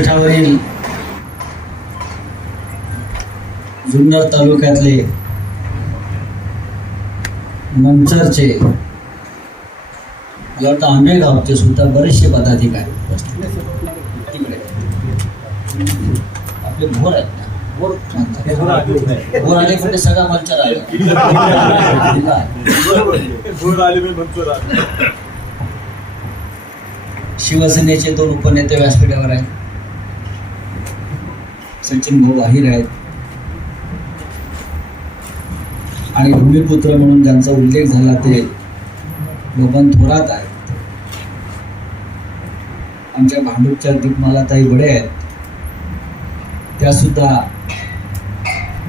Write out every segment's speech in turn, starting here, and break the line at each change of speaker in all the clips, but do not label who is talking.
व्यासपीठावरील जुन्नर तालुक्यातले मंचरचे मला वाटतं आंबेगावचे सुद्धा बरेचसे पदाधिकारी उपस्थित आहेत. तिकडे. आपले भोर आहेत ना? भोर सगळा आला. शिवसेनेचे दोन उपनेते व्यासपीठावर आहेत. सचिन भाऊ अहिर आहेत. आणि भूमिपुत्र म्हणून ज्यांचा उल्लेख झाला ते बबन थोरात आहेत. आमच्या भांडूपच्या दीपमालाताई बडे आहेत. त्या सुद्धा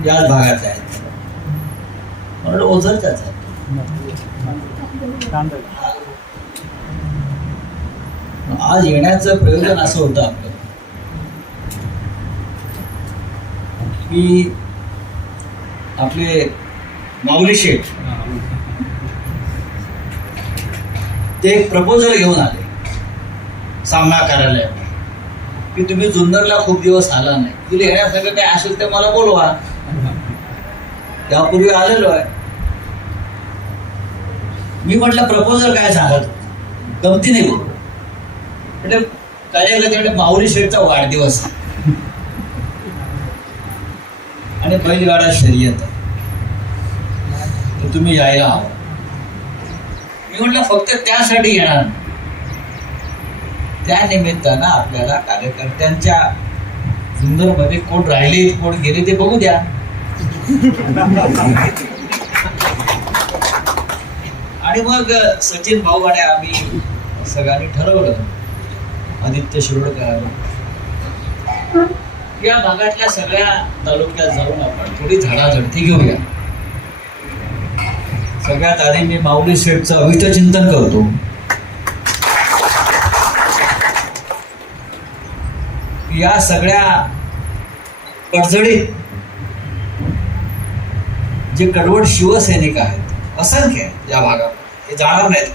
याच भागात आहेत. म्हणून ओझरच्याच आहेत. आज येण्याचं प्रयोजन असं होतं आपलं. मी आपले माऊली शेठ ते प्रपोजल घेऊन आले सामना कार्यालयात की तुम्ही जुन्नरला खूप दिवस आला नाही. तुला येण्यासारखं काय असेल तर मला बोलवा. त्यापूर्वी आलेलो आहे. मी म्हटलं प्रपोजल काय सांगत? गमतीने बोलू म्हणजे काय म्हणजे माऊली शेठचा वाढदिवस. आहे आणि बैलगाडा शर्यत. आहे तर तुम्ही यायला हवं. मी म्हटलं फक्त त्यासाठी येणार त्या निमित्तानं आपल्याला कार्यकर्त्यांच्या सुंदरमध्ये कोण राहिले कोण गेले ते बघू द्या. आणि मग सचिन भाऊ आणि आम्ही सगळ्यांनी ठरवलं. आदित्य शिरोडकर या भागातल्या सगळ्या तालुक्यात जाऊन आपण थोडी झाडाझडती घेऊया. सगळ्यात आधी मी माऊली शेठचं अविष्ट चिंतन करतो. या सगळ्या अडचणीत जे कडवट शिवसैनिक आहेत असंख्य या भागात हे जाणार नाहीत.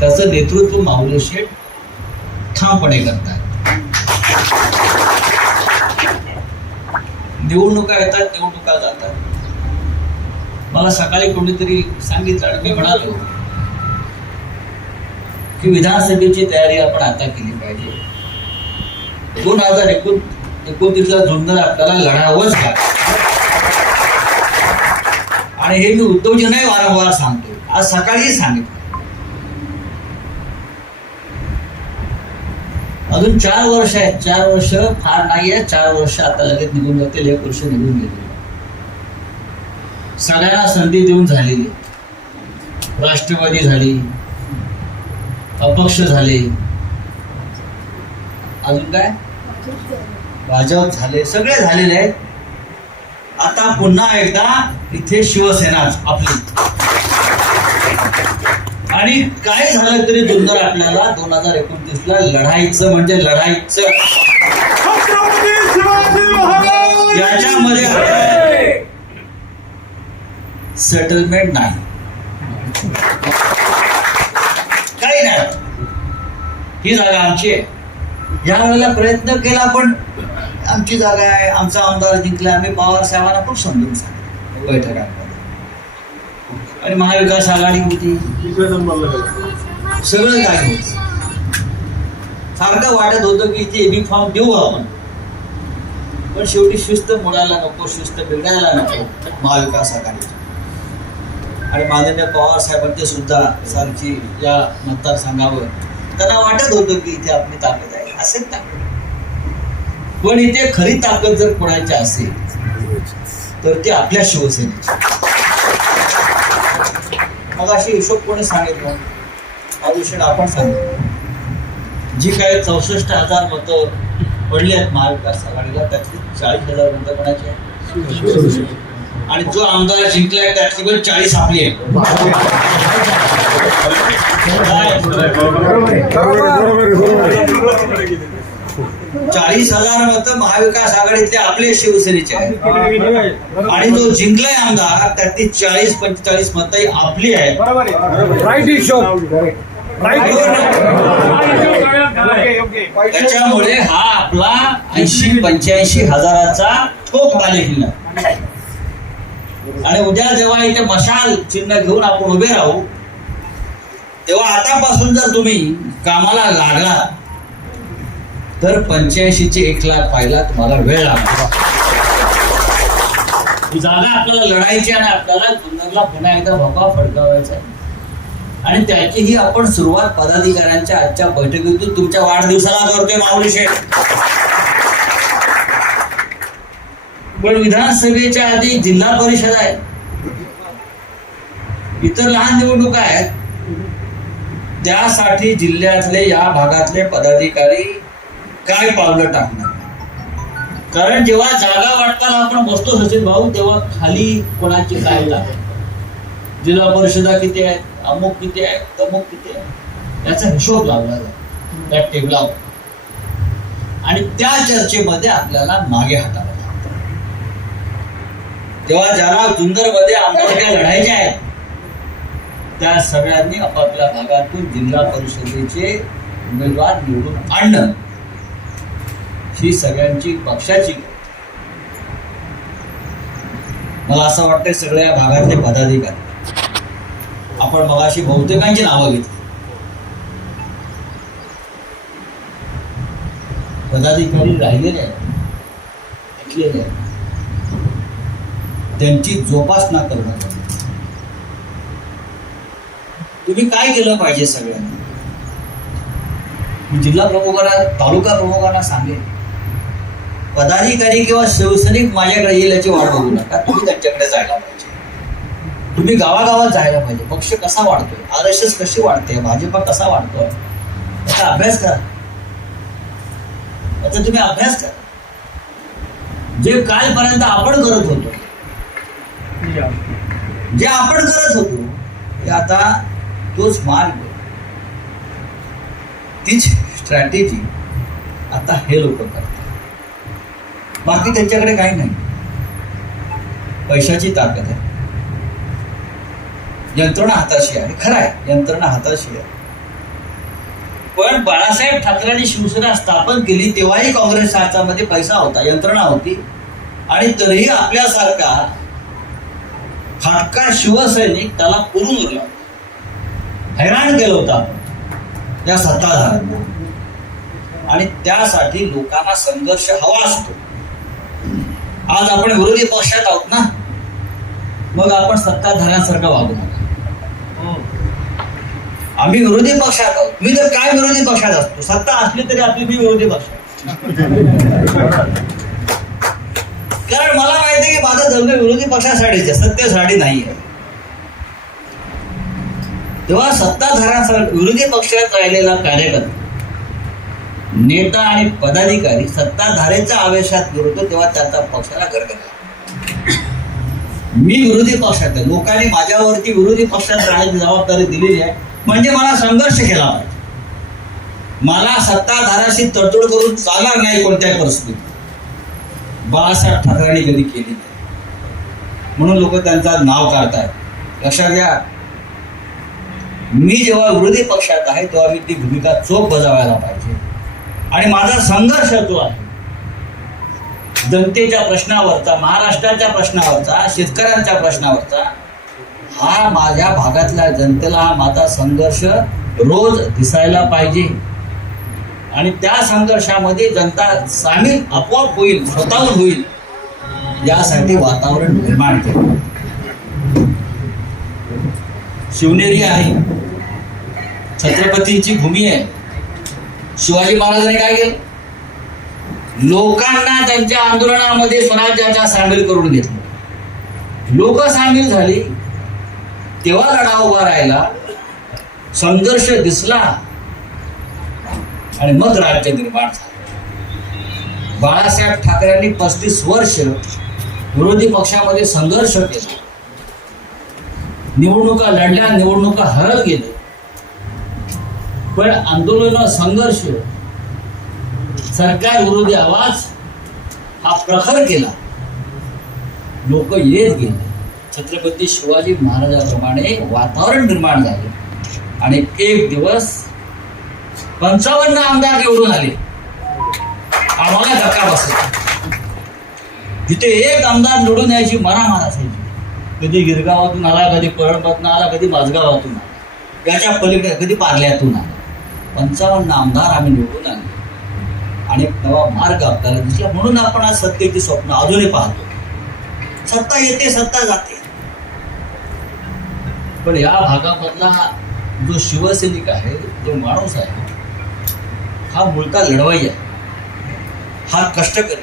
त्याचं नेतृत्व माऊली शेठ ठामपणे करतात निवडणुका येतात निवडणुका जातात. मला सकाळी कोणीतरी सांगितलं आणि मी म्हणालो की विधानसभेची तयारी आपण आता केली पाहिजे. दोन हजार एकोण एकोणतीसला झुंजर आपल्याला लढावंच लागेल. आणि हे मी उद्धवजींनाही वारंवार सांगतो आज सकाळीही सांगितलं. अजून चार वर्ष आहेत. चार वर्ष फार नाही आहे चार वर्ष आता लगेच निघून जातील. एक वर्ष निघून गेले. सगळ्यांना संधी देऊन झालेली राष्ट्रवादी झाली. अपक्ष झाले. अजून काय? भाजप झाले. सगळे झालेले आहेत. आता पुन्हा एकदा इथे शिवसेनाच आपली. आणि काय झालं तरी जुन्नर आपल्याला दोन हजार एकोणतीस ला लढाईचं म्हणजे लढाईचं याच्यामध्ये सेटलमेंट नाही. काही नाही. ही जागा आमची आहे. या वेळेला प्रयत्न केला पण आमची जागा आहे. आमचा आमदार जिंकला. आम्ही पवार साहेबांना खूप समजून सांगितलं. बैठकांमध्ये आणि महाविकास आघाडी होती. सगळं काय होत सारखं वाटत होतं की इथे एबी फॉर्म देऊ आपण? पण शेवटी शिस्त मोडायला नको शिस्त बिघडायला नको महाविकास आघाडी. आणि माननीय पवार साहेबांचे सुद्धा सारखी या मतदारसंघावर त्यांना वाटत होतं की इथे आपली ताकद आहे. असेल ताकद. पण इथे खरी ताकद जर कोणाची असेल तर ती आपल्या शिवसेनेची. मग अशी हिशोब कोणी सांगितलं? हा विषय आपण सांगितलं जी काही चौसष्ट हजार मतं पडली आहेत महाविकास आघाडीला त्यातली चाळीस हजार मतं कोणाची आणि जो आमदार जिंकलाय त्यातली पण चाळीस आपली आहे. चाळीस हजार मतं महाविकास आघाडीतले आपले शिवसेनेचे आहेत. आणि जो जिंकलाय आमदार त्यातली चाळीस पंचेचाळीस मतं ही आपली आहेत. त्याच्यामुळे हा आपला ऐंशी पंच्याऐंशी हजाराचा ठोक बालेकिल्ला. आणि उद्या जेव्हा इथे मशाल चिन्ह घेऊन आपण उभे राहू तेव्हा आतापासून जर तुम्ही कामाला लागला तर पंच्याऐंशी चे एक लाख पाहायला तुम्हाला वेळ लागतो. जागा आपल्याला लढायची आणि आपल्याला जुन्नरला पुन्हा एकदा भोका फडकावायचा आहे. आणि त्याचीही आपण सुरुवात पदाधिकाऱ्यांच्या आजच्या बैठकीतून तुमच्या वाढदिवसाला करतोय माऊली शेठ. पण विधानसभेच्या आधी जिल्हा परिषद आहे. इतर लहान निवडणुका आहेत. त्यासाठी जिल्ह्यातले या भागातले पदाधिकारी काय पावलं टाकणार? कारण जेव्हा जागा वाटताना आपण बसतो सचिन भाऊ तेव्हा खाली कोणाची काय लागत जिल्हा परिषदा किती आहेत? अमुक किती आहे तमुक किती आहे याचा हिशोब लावला जातो. त्या टेबलावर आणि त्या चर्चेमध्ये आपल्याला मागे हातावं लागतं. तेव्हा ज्याला जुन्नरमध्ये आमदारक्या लढायच्या आहेत त्या सगळ्यांनी आपापल्या भागातून जिल्हा परिषदेचे उमेदवार निवडून आणणं. ही सगळ्यांची पक्षाची. मला असं वाटतंय सगळ्या भागातले पदाधिकारी. आपण मगाशी बहुतेकांची नावं घेतली. पदाधिकारी राहिलेले आहेत त्यांची जोपासना करणं तुम्ही काय केलं पाहिजे सगळ्यांनी? जिल्हा प्रमुखांना तालुका प्रमुखांना सांगेन. पदाधिकारी किंवा शिवसैनिक माझ्याकडे येईल याची वाट बघू नका. तुम्ही त्यांच्याकडे जायला पाहिजे. तुम्ही गावागावात जायला पाहिजे. पक्ष कसा वाढतोय? आर एस एस कशी वाढते? भाजपा कसा वाढतोय? याचा अभ्यास करा. याचा तुम्ही अभ्यास करा. जे कालपर्यंत आपण करत होतो जे आपण करत होतो ते आता तोच मार्ग. तीच स्ट्रॅटेजी आता हे लोक करतात. बाकी त्यांच्याकडे काही नाही. पैशाची ताकद आहे. यंत्रणा हाताशी आहे. खरं आहे यंत्रणा हाताशी आहे. पण बाळासाहेब ठाकरेंनी शिवसेना स्थापन केली तेव्हाही काँग्रेस हातामध्ये पैसा होता यंत्रणा होती. आणि तरीही आपल्यासारखा फाटका शिवसैनिक त्याला पुरून उरला. हैराण केलं होता त्या या सत्ताधाऱ्यांना. आणि त्यासाठी लोकांना संघर्ष हवा असतो. आज आपण विरोधी पक्षात आहोत ना? मग आपण सत्ताधाऱ्यांसारखं वागू नका. आम्ही विरोधी पक्षात आहोत. मी तर काय विरोधी पक्षात असतो? सत्ता असली तरी आपली मी विरोधी पक्ष. कारण मला माहिती आहे की माझं धर्म विरोधी पक्षासाठीच आहे. सत्तेसाठी नाही आहे. तेव्हा सत्ताधाऱ्यांसारखा विरोधी पक्षात राहिलेला कार्यकर्ता नेता आणि पदाधिकारी सत्ताधारेच्या आवेशात विरोध तेव्हा त्याचा पक्षाला गरगरला मी विरोधी पक्षात लोकांनी माझ्यावरती विरोधी पक्षात राहण्याची जबाबदारी दिलेली आहे. म्हणजे मला संघर्ष केला पाहिजे. मला सत्ताधाराशी तडतोड करून चालणार नाही कोणत्याही परिस्थितीत. बाळासाहेब ठाकरेंनी कधी केली नाही. म्हणून लोक त्यांचं नाव काढतायत. लक्षात घ्या. मी जेव्हा विरोधी पक्षात आहे तेव्हा मी ती भूमिका चोख बजावायला पाहिजे. आणि माझा संघर्ष जो आहे जनतेच्या प्रश्नावरचा महाराष्ट्राच्या प्रश्नावरचा शेतकऱ्यांच्या प्रश्नावरचा हा माझ्या भागातल्या जनतेला हा माझा संघर्ष रोज दिसायला पाहिजे. आणि त्या संघर्षामध्ये जनता सामील आपोआप होईल स्वतःहून होईल यासाठी वातावरण निर्माण केलं. शिवनेरी आहे. छत्रपतींची भूमी आहे. शिवाजी महाराजांनी काय केलं? लोकांना त्यांच्या आंदोलनामध्ये स्वराज्याचा सामील करून घेतलं. लोक सामील झाली. तेव्हा लढा उभा राहिला. संघर्ष दिसला. आणि मग राज्य निर्माण झालं. बाळासाहेब ठाकरेंनी पस्तीस वर्ष विरोधी पक्षामध्ये संघर्ष केला. निवडणुका लढल्या निवडणुका हरत गेल्या. पण आंदोलन संघर्ष सरकार विरोधी आवाज हा प्रखर केला. लोक येत गेले. छत्रपती शिवाजी महाराजाप्रमाणे वातावरण निर्माण झाले. आणि एक दिवस पंचावन्न आमदार निवडून आले. आम्हाला धक्का बसला. जिथे एक आमदार निवडून यायची मरामार असायची कधी गिरगावातून आला कधी परळपातून आला कधी माझगावातून आला. याच्या पलीकडे कधी पार्ल्यातून आला. पंचावन्न आमदार आम्ही निवडून आणले. आणि नवा मार्ग आपल्याला दिसला. म्हणून आपण आज सत्तेची स्वप्न अजूनही पाहतो. सत्ता येते सत्ता जाते. पण या भागामधला हा जो शिवसैनिक आहे जो माणूस आहे हा मुलता लढवाई आहे. हा कष्टकरी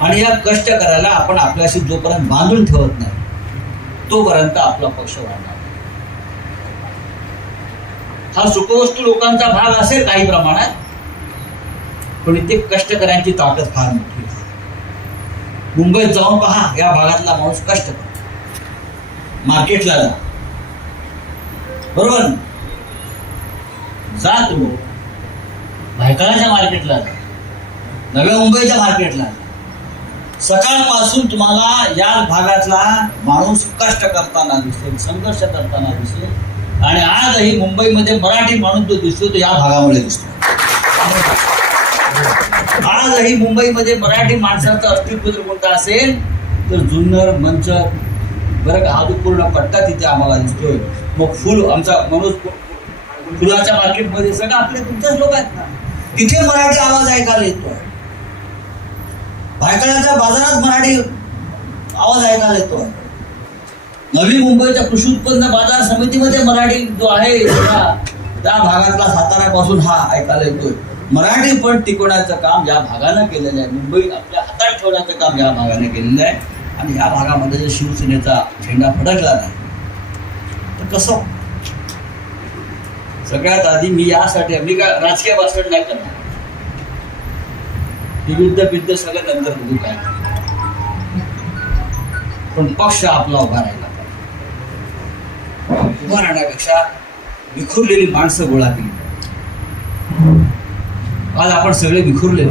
आणि या कष्ट करायला आपण आपल्याशी जोपर्यंत बांधून ठेवत नाही तोपर्यंत आपला पक्ष वाढणार हा सुखवस्तू लोकांचा भाग असेल काही प्रमाणात पण इथे कष्ट करण्याची ताकद फार मोठी मुंबईत जाऊन पहा या भागातला माणूस कष्ट करतो. मार्केटला जा. बरोबर? जा तू भायखळाच्या मार्केटला जा. नव्या मुंबईच्या मार्केटला सकाळपासून तुम्हाला या भागातला माणूस कष्ट करताना दिसेल संघर्ष करताना दिसेल. आणि आजही मुंबईमध्ये मराठी माणूस जो दिसतो तो या भागामुळे दिसतो. आजही मुंबईमध्ये मराठी माणसाचं अस्तित्व जर कोणतं असेल तर जुन्नर मंच बरं का हा जो पूर्ण पट्टा तिथे आम्हाला दिसतोय. मग फुल आमचा मनोज फुलाच्या मार्केटमध्ये सगळं आपले तुमचेच लोक आहेत ना. तिथे मराठी आवाज ऐकायला येतोय. भायखळ्याच्या बाजारात मराठी आवाज ऐकायला येतोय. नवी मुंबईच्या कृषी उत्पन्न बाजार समितीमध्ये मराठी जो आहे त्या भागातला साताऱ्यापासून हा ऐकायला येतोय. मराठी पण टिकवण्याचं काम या भागानं केलेलं आहे. मुंबई आपल्या हातात ठेवण्याचं काम या भागाने केलेलं आहे. आणि या भागामध्ये जर शिवसेनेचा झेंडा फडकला नाही तर कसं? सगळ्यात आधी मी यासाठी मी काय राजकीय भाषण नाही करणार. विरुद्ध बिद्ध सगळं नंतर बघू काय. पण पक्ष आपला उभा राहिला. उभा राहण्यापेक्षा विखुरलेली माणसं गोळा केली. आज आपण सगळे विखुरले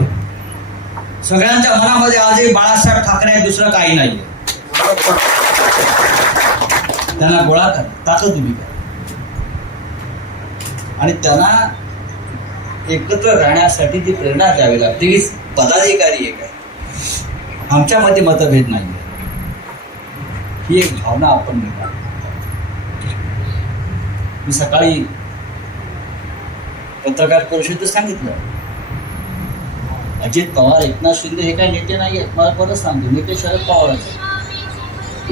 सगळ्यांच्या मनामध्ये आजही बाळासाहेब ठाकरे आहे, दुसरं काही नाहीये. त्यांना गोळा कर ताकद तुम्ही. करा आणि त्यांना एकत्र राहण्यासाठी जी प्रेरणा द्यावी लागते हीच पदाधिकारी एक आहे. आमच्यामध्ये मतभेद नाही ही एक भावना आपण निर्माण मी सकाळी पत्रकार परिषदेत सांगितलं. अजित पवार एकनाथ शिंदे हे काही नेते नाही आहेत मला परत सांगतो नेते शरद पवार आहेत.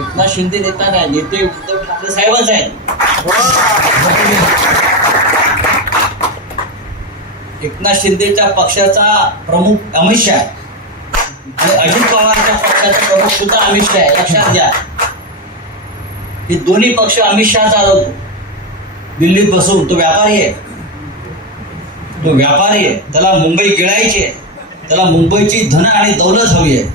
एकनाथ शिंदे नेता नाही नेते उद्धव ठाकरे साहेबच आहेत. एकनाथ शिंदेच्या पक्षाचा प्रमुख अमित शहा आणि अजित पवारच्या पक्षाचा प्रमुख सुद्धा अमित शहा आहे. लक्षात घ्या. हे दोन्ही पक्ष अमित शहा चालवतो दिल्लीत बसून तो व्यापारी आहे. तो व्यापारी आहे. त्याला मुंबई गिळायची आहे. त्याला मुंबईची धन आणि दौलत हवी आहे.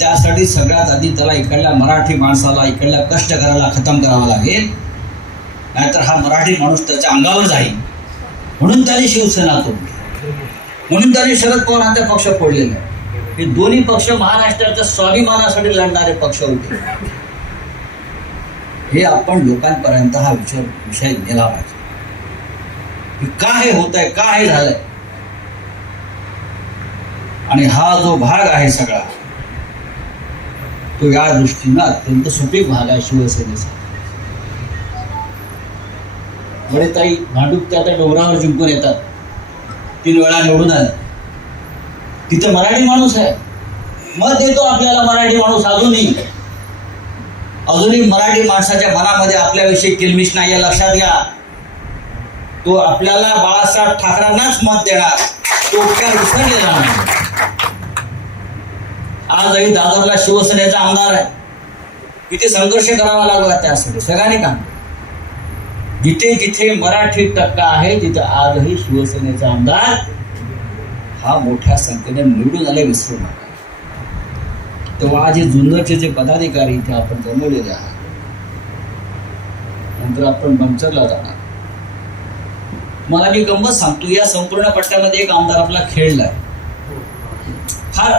त्यासाठी सगळ्यात आधी त्याला इकडल्या मराठी माणसाला इकडल्या कष्ट करायला खतम करावा लागेल. नाहीतर हा मराठी माणूस त्याच्या अंगावर जाईल. म्हणून त्यांनी शिवसेना तोडली. म्हणून त्यांनी शरद पवारांचा पक्ष फोडलेला आहे. हे दोन्ही पक्ष महाराष्ट्राच्या स्वाभिमानासाठी लढणारे पक्ष होते. हे आपण लोकांपर्यंत हा विषय विषय नेला पाहिजे. का हे होत आहे का हे झालंय? आणि हा जो भाग आहे सगळा तो या दृष्टीनं अत्यंत सुपीक भाग आहे शिवसेनेचा. बरे ताई भांडूप त्या आता डोंगरावर जिंकून येतात. तीन वेळा निवडून आले. तिथं मराठी माणूस आहे. मत देतो आपल्याला मराठी माणूस अजूनही. अजूनही मराठी माणसाच्या मनामध्ये आपल्याविषयी किलमिश नाही आहे लक्षात घ्या. तो आपल्याला बाळासाहेब ठाकरेंनाच मत देणार. तो उपकार विसरलेला नाही. आजही दादरला शिवसेनेचा आमदार आहे. तिथे संघर्ष करावा लागला त्यासाठी सगळ्यांनी काम जिथे जिथे मराठी टक्का आहे तिथे आजही शिवसेनेचा आमदार हा मोठ्या संख्येने निवडून आले विसरू नका. तेव्हा आज हे जुन्नरचे जे पदाधिकारी इथे आपण जमवलेले आहात नंतर आपण बंचरला जाणार. मला मी गंमत सांगतो या संपूर्ण पट्ट्यामध्ये एक आमदार आपला खेळलाय फार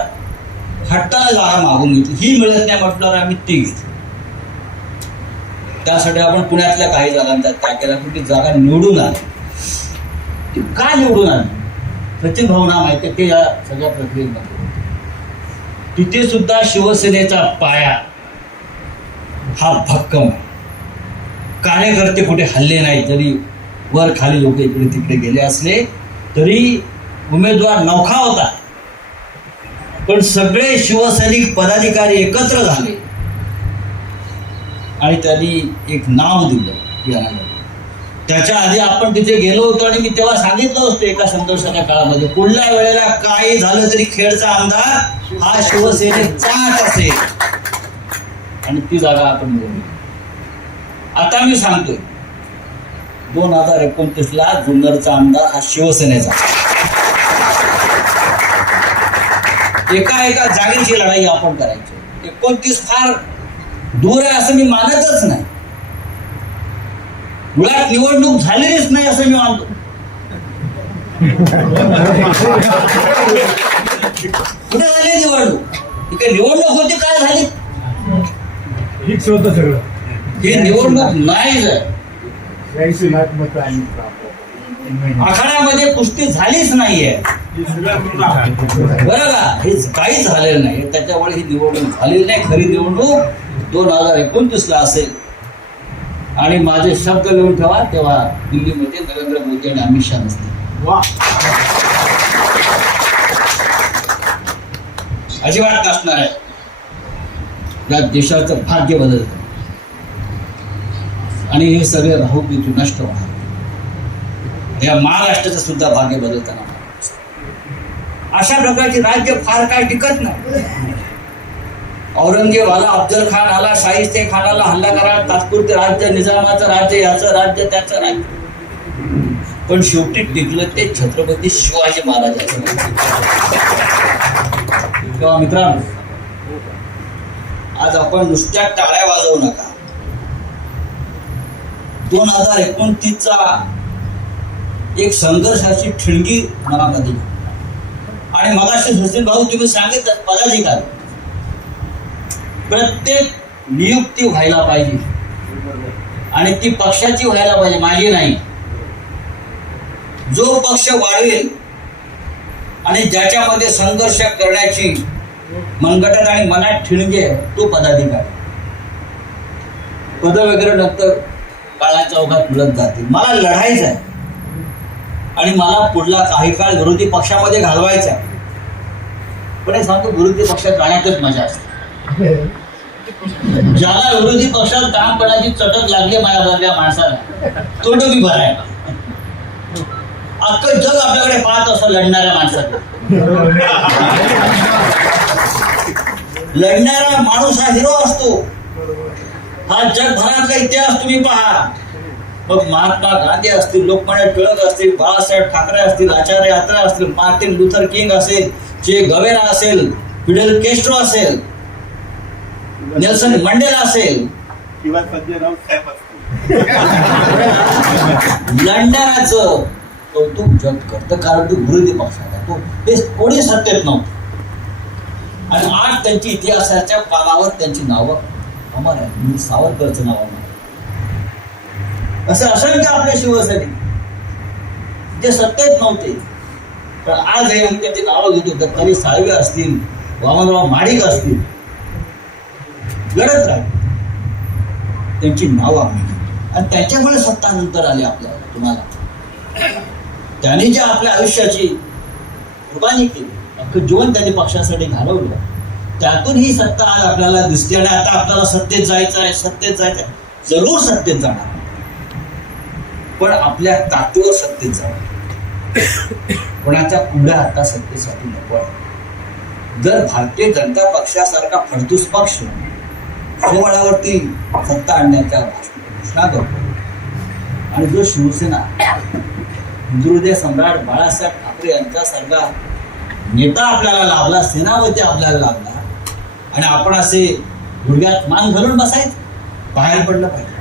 हट्टाने जागा मागून घेतली ही मिळत नाही म्हटल्यावर आम्ही ती घेतली त्यासाठी आपण पुण्यातल्या काही जागांचा त्याग केला पण ती जागा निवडून आली. ती का निवडून आली? सचिन भावना माहिती ते या सगळ्या प्रक्रियेमध्ये. तिथे सुद्धा शिवसेनेचा पाया हा भक्कम आहे. कार्यकर्ते कुठे हल्ले नाही जरी वर खाली लोक इकडे तिकडे गेले असले तरी उमेदवार नौखा होता. पण सगळे शिवसैनिक पदाधिकारी एकत्र झाले. आणि त्यांनी एक नाव दिलं त्याच्या आधी आपण तिथे गेलो होतो आणि मी तेव्हा सांगितलं होतं एका संघर्षाच्या काळामध्ये पुढल्या वेळेला काही झालं तरी खेळचा आमदार हा शिवसेनेचाच असेल. आणि ती जागा आपण मिळवली आता मी सांगतोय दोन हजार एकोणतीस ला जुन्नरचा आमदार हा शिवसेनेचा. एका एका जागेची लढाई आपण करायची. एकोणतीस फार दूर आहे असं मी मानतच नाही. मुळात निवडणूक झालेलीच नाही असं मी मानतो. कुठे झाली निवडणूक? ही काही निवडणूक होती काय झाली?
होतं सगळं.
ही निवडणूक नाही
मत आणि
आखाड्यामध्ये कुस्ती झालीच नाहीये. बरं का? हे काहीच झालेलं नाही. त्याच्यामुळे ही निवडणूक झालेली नाही. खरी निवडणूक दोन हजार एकोणतीस ला असेल. आणि माझे शब्द लिहून ठेवा तेव्हा दिल्लीमध्ये नरेंद्र मोदी आणि अमित शहा नसतील. अजिबात नसणार आहे. या देशाचं भाग्य बदलतं. आणि हे सगळे राहू तिथून नष्ट होणार या महाराष्ट्राचं सुद्धा भाग्य बदलताना अशा प्रकारची राज्य फार काय टिकत नाही. औरंगजेब आला अफजल खान आला शाहिस्ते खानाला हल्ला करा तात्पुरते राज्य निजामाचं राज्य याचं राज्य त्याचं राज्य. पण शेवटी टिकलं ते छत्रपती शिवाजी महाराजांचं. तेव्हा मित्रांनो आज आपण नुसत्या टाळ्या वाजवू नका. दोन हजार एकोणतीसचा एक संघर्षाची ठिणगी मनामध्ये घ्या. आणि मगाशी सुशील भाऊ तुम्ही सांगितलं पदाधिकारी. प्रत्येक नियुक्ती व्हायला पाहिजे. आणि ती पक्षाची व्हायला पाहिजे माझी नाही. जो पक्ष वाढवेल आणि ज्याच्यामध्ये संघर्ष करण्याची मनगटात आणि मनात ठिणगी आहे तो पदाधिकारी. पद वगैरे नंतर काळाच्या ओघात मिळत जाते मला लढायचं आहे. आणि मला पुढला काही काळ विरोधी पक्षामध्ये घालवायचा आहे. पण हे सांगतो विरोधी पक्षात जाण्यातच मजा असते. ज्याला विरोधी पक्षात काम करण्याची चटक लागली माझ्या माणसाला तो डोबी भरायला. अख्खं जग आपल्याकडे पाहत असं लढणाऱ्या माणसाला लढणारा माणूस हा हिरो असतो. हा जगभरातला इतिहास तुम्ही पहा. मग महात्मा गांधी असतील लोकमान्य टिळक असतील बाळासाहेब ठाकरे असतील आचार्य यात्रा असतील मार्टिन लुथर किंग असेल जे गवेरा असेल फिडेल केस्ट्रो असेल नेल्सन मंडेला असेल.
किंवा संजय राऊत साहेब असतील.
लढणाराचं कौतुक जग करतं. कारण तो विरोधी पक्षात आहे. तो ते कोणी सत्तेत नव्हतं. आणि आज त्यांची इतिहासाच्या पानावर त्यांची नावं अमर आहे मी सावरकरचं नाव असं आहे. असंख्य आपले शिवसैनिक जे सत्तेत नव्हते. पण आज हे त्यांची नावं घेतो. दत्तानी साळवे असतील वामनराव माडिक असतील लढत राहील त्यांची नावं आम्ही घेतो. आणि त्याच्यामुळे सत्ता नंतर आली आपल्याला तुम्हाला. त्याने ज्या आपल्या आयुष्याची कुर्बानी केली अख्खं जीवन त्याने पक्षासाठी घालवलं त्यातून ही सत्ता आज आपल्याला दिसते आणि आता आपल्याला सत्तेत जायचं आहे सत्तेत जायचं आहे. जरूर सत्तेत जाणार. पण आपल्या ताकदीवर सत्तेत जाणार कोणाच्या पुढे आता सत्तेसाठी नको आहे. जर भारतीय जनता पक्षासारखा फडतूस पक्ष सोहळ्यावरती सत्ता आणण्याच्या घोषणा करतो आणि जो शिवसेना हिंदुहृदय सम्राट बाळासाहेब ठाकरे यांच्यासारखा नेता आपल्याला लाभला सेनापती आपल्याला लाभला आणि आपण असे गुडघ्यात मान घालून बसायचं बाहेर पडलं पाहिजे.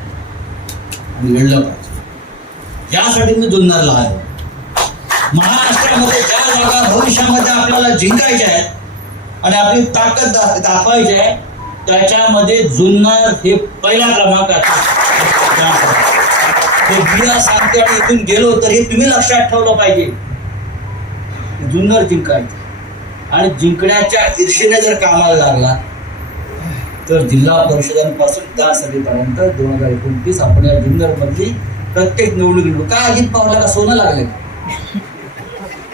आणि लढलं पाहिजे. यासाठी मी जुन्नरला आहे. महाराष्ट्रामध्ये ज्या जागा भविष्यामध्ये आपल्याला जिंकायच्या आहेत आणि आपली ताकद दाखवायची आहे त्याच्यामध्ये जुन्नर हे पहिला क्रमांक आहे. ते बिया सांगते आणि इथून गेलो तर हे तुम्ही लक्षात ठेवलं पाहिजे. जुन्नर जिंकायचं. आणि जिंकण्याच्या ईर्षेने जर कामाला लागला तर जिल्हा परिषदांपासून विधानसभेपर्यंत दोन हजार एकोणतीस आपण या जुन्नरमधली प्रत्येक निवडणूक काय अजित पवारला का सोनं लागले?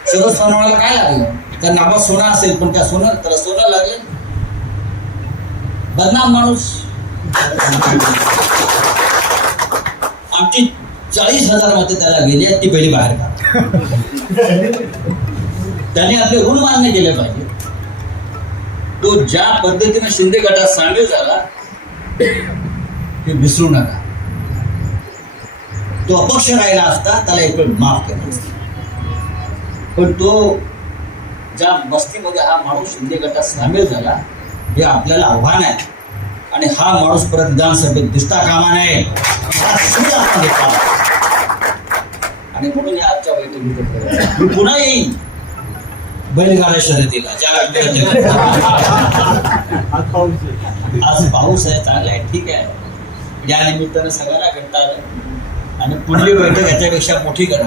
सगळं सोनवण्याला काय लागलं? त्या नावात सोनं असेल पण त्या सोनं त्याला सोनं लागेल. बदनाम माणूस. आमची चाळीस हजार मते त्याला गेली आहेत ती पहिली बाहेर त्याने आपले ऋण मान्य केले पाहिजे. तो ज्या पद्धतीने शिंदे गटात सामील झाला ते विसरू नका. तो अपक्ष राहिला असता त्याला एक वेळ माफ केला असता. पण तो ज्या मस्तीमध्ये हा माणूस शिंदे गटात सामील झाला हे आपल्याला आव्हान आहे. आणि हा माणूस परत विधानसभेत दिसता कामा नये. आणि म्हणून या आजच्या बैठकीत मी पुन्हा येईन. बैलगाड्या शर्यतीला
आज पाऊस आहे.
चांगला आहे ठीक आहे. या निमित्तानं सगळ्यांना करता आलं. आणि पुढली बैठक याच्यापेक्षा मोठी करा.